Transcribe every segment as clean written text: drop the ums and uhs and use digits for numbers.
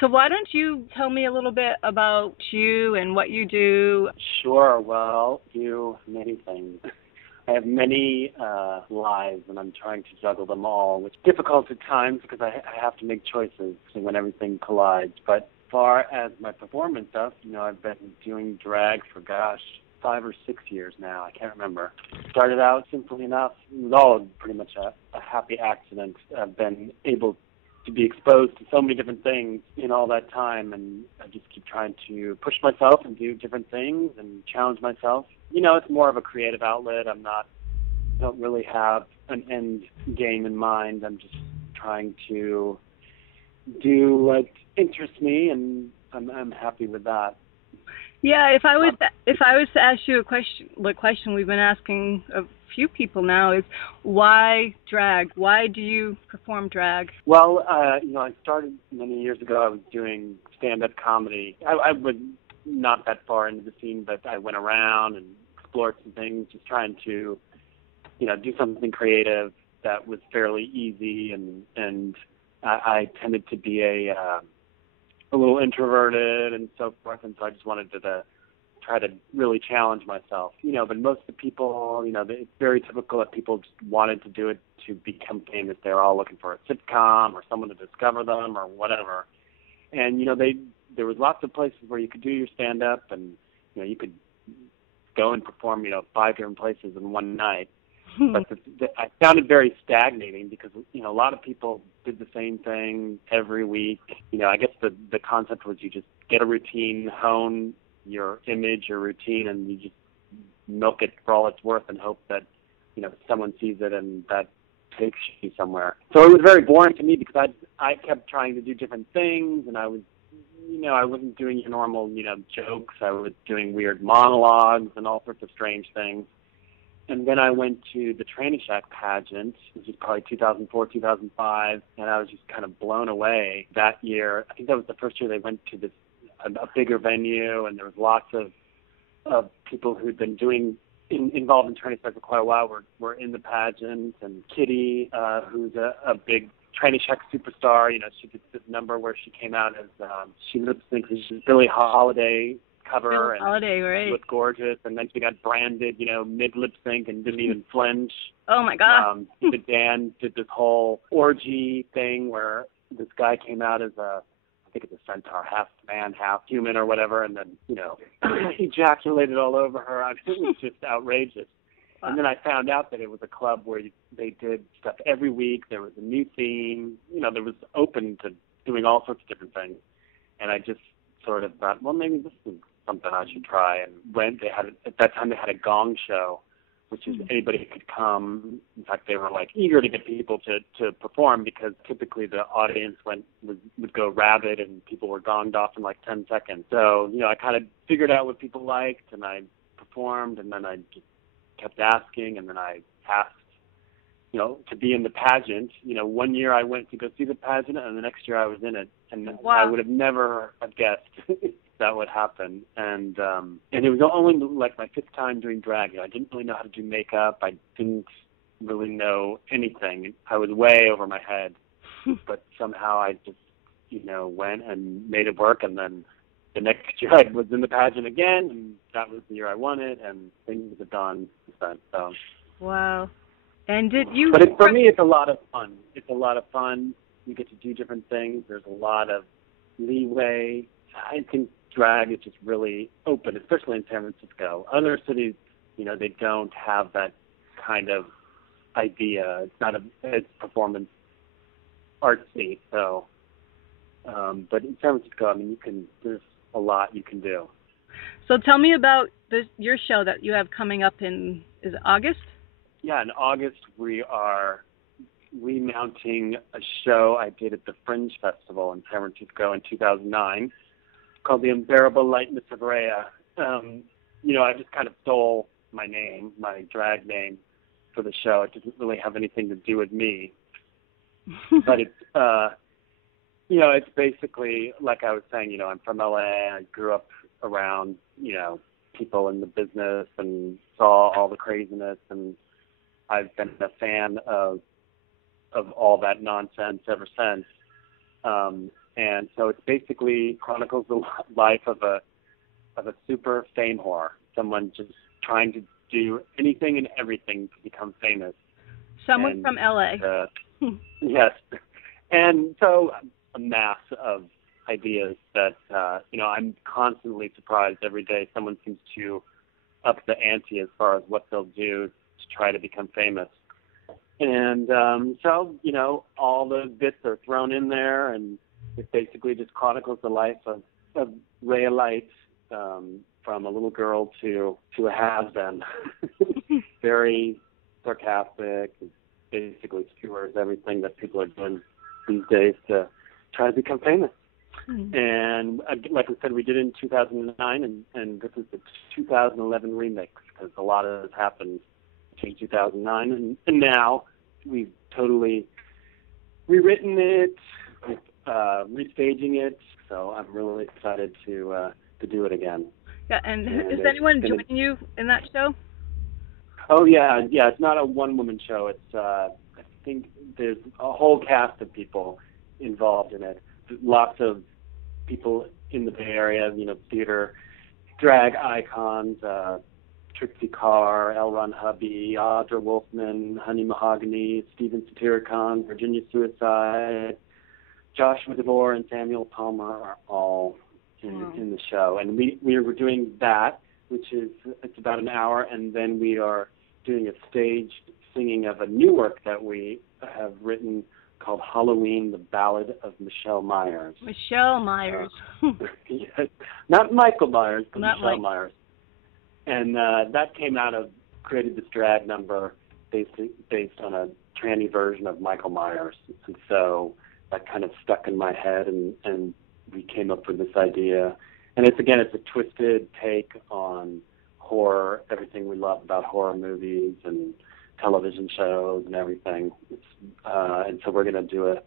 So why don't you tell me a little bit about you and what you do? Sure. Well, do many things. I have many lives, and I'm trying to juggle them all, which is difficult at times because I have to make choices when everything collides. But as far as my performance stuff, I've been doing drag for, 5 or 6 years now. I can't remember. Started out simply enough. It was all pretty much a happy accident. I've been able to be exposed to so many different things in all that time, and I just keep trying to push myself and do different things and challenge myself. It's more of a creative outlet. I don't really have an end game in mind. I'm just trying to do what interests me, and I'm happy with that. Yeah, if I was to ask you a question, the question we've been asking a few people now is why drag? Why do you perform drag? Well, I started many years ago. I was doing stand-up comedy. I was not that far into the scene, but I went around and explored some things, just trying to, do something creative that was fairly easy. And I tended to be a little introverted and so forth, and so I just wanted to try to really challenge myself. But most of the people, it's very typical that people just wanted to do it to become famous. They're all looking for a sitcom or someone to discover them or whatever. And, there was lots of places where you could do your stand-up, and, you could go and perform, 5 different places in one night. But I found it very stagnating because, a lot of people did the same thing every week. I guess the concept was you just get a routine, hone your image, your routine, and you just milk it for all it's worth and hope that, someone sees it and that takes you somewhere. So it was very boring to me because I kept trying to do different things, and I was, I wasn't doing your normal, jokes. I was doing weird monologues and all sorts of strange things. And then I went to the Training Shack pageant, which is probably 2004, 2005, and I was just kind of blown away that year. I think that was the first year they went to this a bigger venue, and there was lots of people who'd been involved in Training Shack for quite a while were in the pageant. And Kitty, who's a big Training Shack superstar, she did this number where she came out as she lip synced this Billie Holiday cover, and Holiday, right? She looked gorgeous, and then she got branded, mid lip sync and didn't even flinch. Oh my God! Dan did this whole orgy thing where this guy came out as I think it's a centaur, half man, half human or whatever, and then ejaculated all over her. I mean, it was just outrageous. Wow. And then I found out that it was a club where they did stuff every week. There was a new theme. There was open to doing all sorts of different things, and I just sort of thought, well, maybe this is something I should try. And at that time they had a gong show, which is anybody could come. In fact, they were eager to get people to perform because typically the audience would go rabid and people were gonged off in 10 seconds. So, I kind of figured out what people liked, and I performed, and then I just kept asking, and then I asked, to be in the pageant. One year I went to go see the pageant, and the next year I was in it. And wow. I would have never have guessed that would happen. And it was only my 5th time doing drag. I didn't really know how to do makeup. I didn't really know anything. I was way over my head. But somehow I just, went and made it work. And then the next year I was in the pageant again, and that was the year I won it, and things have gone since then. So. Wow. And did you? But for me, it's a lot of fun. It's a lot of fun. You get to do different things. There's a lot of leeway. I think drag is just really open, especially in San Francisco. Other cities, they don't have that kind of idea. It's not it's performance artsy. So, but in San Francisco, there's a lot you can do. So tell me about your show that you have coming up is it August? Yeah, in August we are remounting a show I did at the Fringe Festival in San Francisco in 2009 called The Unbearable Lightness of Raya. I just kind of stole my name, my drag name, for the show. It doesn't really have anything to do with me. But it's basically, like I was saying, I'm from LA. I grew up around, people in the business and saw all the craziness, and I've been a fan of all that nonsense ever since. And so it basically chronicles the life of a super fame whore, someone just trying to do anything and everything to become famous. Someone from LA. Yes. And so a mass of ideas that, I'm constantly surprised every day. Someone seems to up the ante as far as what they'll do to try to become famous. And so, all the bits are thrown in there, and it basically just chronicles the life of Raya Light, from a little girl to a has-been. Very sarcastic, basically skewers everything that people are doing these days to try to become famous. Mm-hmm. And like I said, we did it in 2009, and this is the 2011 remix, because a lot of it happened between 2009 and now. We've totally rewritten it, restaging it, so I'm really excited to do it again. Yeah, and is anyone joining you in that show? Oh yeah. It's not a one-woman show. It's I think there's a whole cast of people involved in it. Lots of people in the Bay Area, theater, drag icons, Trixie Carr, L. Ron Hubby, Audra Wolfman, Honey Mahogany, Steven Satyricon, Virginia Suicide, Joshua DeVore, and Samuel Palmer are all in the show. And we were doing that, it's about an hour, and then we are doing a staged singing of a new work that we have written called Halloween, the Ballad of Michelle Myers. Michelle Myers. Yes, not Michael Myers, but not Michelle Myers. And that came out of, created this drag number based on a tranny version of Michael Myers. And so that kind of stuck in my head, and we came up with this idea. And it's a twisted take on horror, everything we love about horror movies and television shows and everything. And so we're going to do a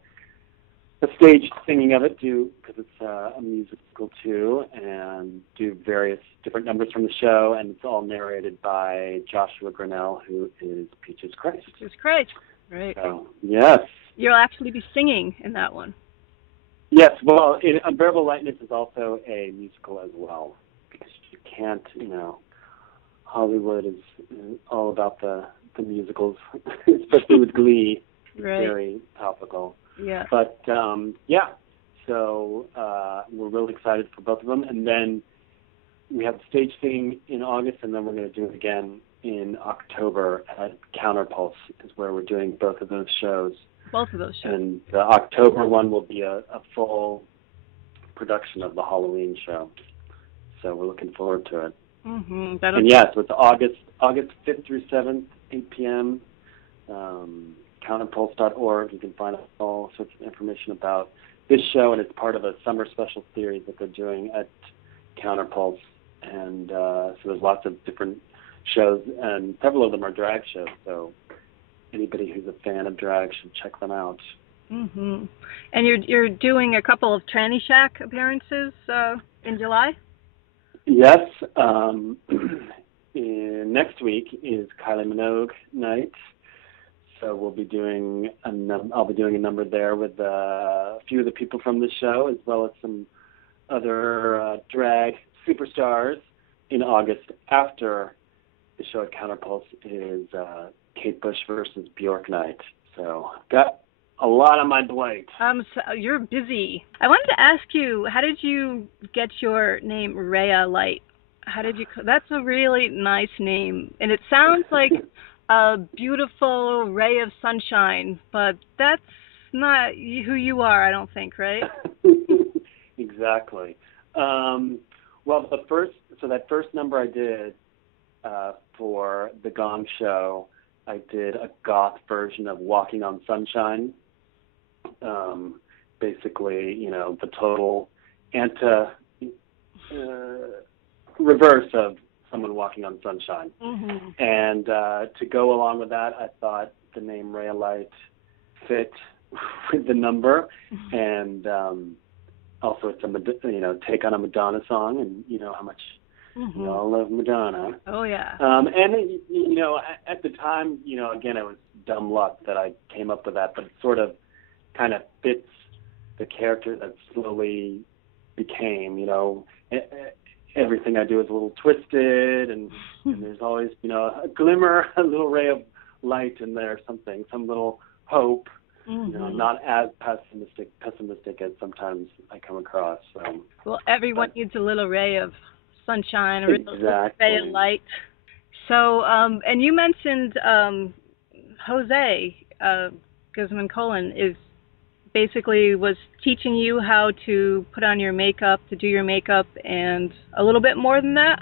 staged singing of it, because it's a musical too, and do various different numbers from the show, and it's all narrated by Joshua Grinnell, who is Peaches Christ. Peaches Christ, right. So, yes. You'll actually be singing in that one. Yes, well, Unbearable Lightness is also a musical as well, because you can't, Hollywood is all about the musicals, especially with Glee. Right. Very topical. Yeah. But, so we're really excited for both of them. And then we have the stage singing in August, and then we're going to do it again in October at Counterpulse, is where we're doing both of those shows. Both of those shows. And the October one will be a full production of the Halloween show. So we're looking forward to it. Mm-hmm. And yes, it's August 5th through 7th, 8 p.m., counterpulse.org. You can find all sorts of information about this show, and it's part of a summer special series that they're doing at Counterpulse. And so there's lots of different shows, and several of them are drag shows, so anybody who's a fan of drag should check them out. Mm-hmm. And you're doing a couple of Tranny Shack appearances in July? Yes. Next week is Kylie Minogue night. So we'll be doing I'll be doing a number there with a few of the people from the show, as well as some other drag superstars. In August, after the show at Counterpulse, is Kate Bush versus Bjork night. So got a lot on my plate. So you're busy. I wanted to ask you, how did you get your name Raya Light? How did you? That's a really nice name, and it sounds like a beautiful ray of sunshine, but that's not who you are, I don't think, right? Exactly. Well, that first number I did for the Gong Show, I did a goth version of Walking on Sunshine. Basically, the total reverse of someone walking on sunshine. Mm-hmm. And to go along with that, I thought the name Raya Light fit with the number, mm-hmm. and also it's a take on a Madonna song, and you know how much mm-hmm. we all love Madonna. Oh yeah. And at the time, again, it was dumb luck that I came up with that, but it sort of kind of fits the character that slowly became, everything I do is a little twisted, and there's always, a glimmer, a little ray of light in there, some little hope. Not as pessimistic as sometimes I come across. Well, everyone needs a little ray of sunshine, or a little ray of light. So, and you mentioned Jose Guzman Colon was teaching you how to put on your makeup, to do your makeup, and a little bit more than that?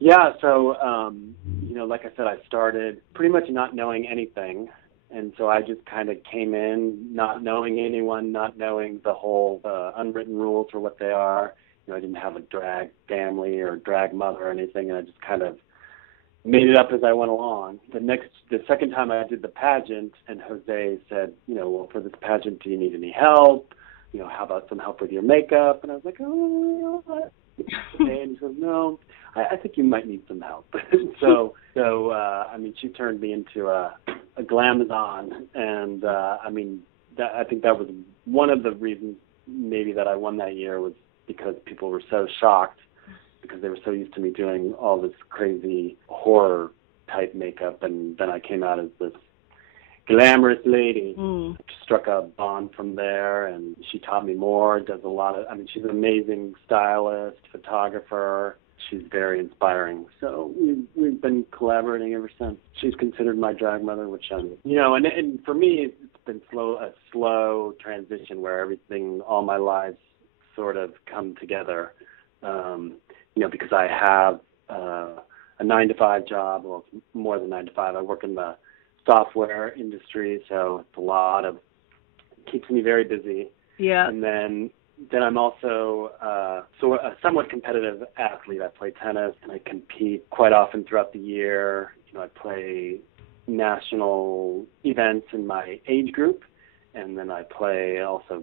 Yeah, so, like I said, I started pretty much not knowing anything. And so I just kind of came in not knowing anyone, not knowing the whole unwritten rules for what they are. I didn't have a drag family or drag mother or anything, and I just kind of made it up as I went along. The second time I did the pageant, and Jose said, well, for this pageant, do you need any help? How about some help with your makeup? And I was like, oh, what? And he says, no, I think you might need some help. So she turned me into a glamazon, and I think that was one of the reasons maybe that I won that year, was because people were so shocked, because they were so used to me doing all this crazy horror type makeup, and then I came out as this glamorous lady. Struck a bond from there, and she taught me more. Does a lot of, she's an amazing stylist, photographer. She's very inspiring. So we've been collaborating ever since. She's considered my drag mother, which and for me it's been a slow transition where everything, all my lives, sort of come together. Because I have a 9-to-5 job. Well, it's more than 9 to 5. I work in the software industry, so it's keeps me very busy. Yeah. And then I'm also a somewhat competitive athlete. I play tennis, and I compete quite often throughout the year. I play national events in my age group, and then I play also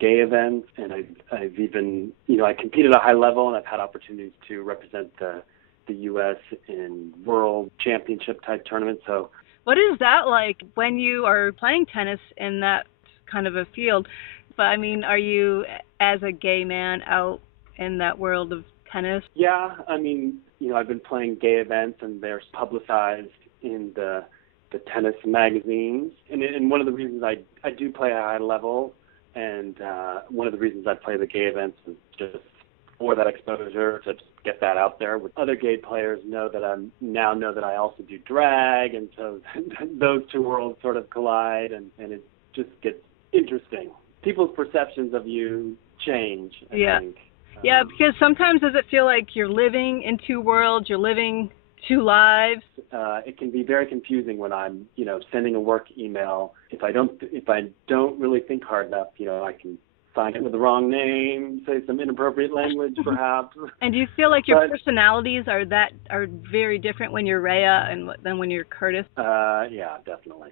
gay events, and I've even, I compete at a high level, and I've had opportunities to represent the U.S. in world championship type tournaments. So, what is that like when you are playing tennis in that kind of a field? But are you, as a gay man, out in that world of tennis? Yeah, I've been playing gay events, and they're publicized in the tennis magazines. And one of the reasons I do play at a high level, and one of the reasons I play the gay events is just for that exposure, to just get that out there. With other gay players know that I also do drag, and so those two worlds sort of collide, and it just gets interesting. People's perceptions of you change, I think. Yeah, because sometimes does it feel like you're living in two worlds, you're living two lives? It can be very confusing when I'm, sending a work email. If I don't really think hard enough, I can sign it with the wrong name, say some inappropriate language, perhaps. And do you feel like your personalities are very different when you're Raya than when you're Curtis? Yeah, definitely.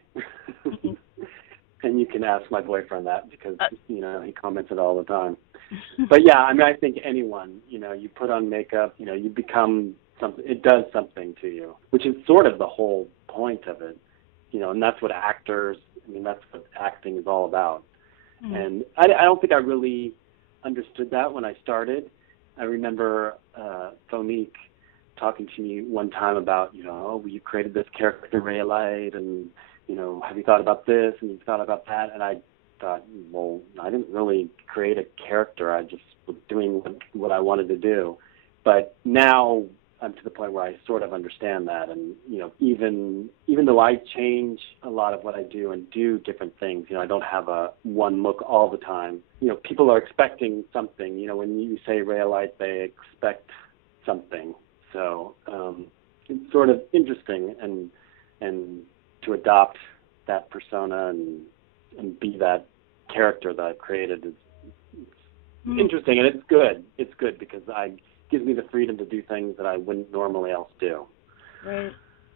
And you can ask my boyfriend that, because he comments it all the time. But yeah, I think anyone, you put on makeup, you become something. It does something to you, which is sort of the whole point of it, and that's what that's what acting is all about. Mm-hmm. And I don't think I really understood that when I started. I remember Fonique talking to me one time about, you created this character, Raya Light, and have you thought about this, and you've thought about that? And I thought, well, I didn't really create a character. I just was doing what I wanted to do. But now I'm to the point where I sort of understand that. And, even though I change a lot of what I do and do different things, I don't have a one look all the time. People are expecting something. When you say Raya Light, they expect something. So it's sort of interesting, and to adopt that persona and be that character that I've created is interesting, and it's good. It's good because it gives me the freedom to do things that I wouldn't normally else do. Right.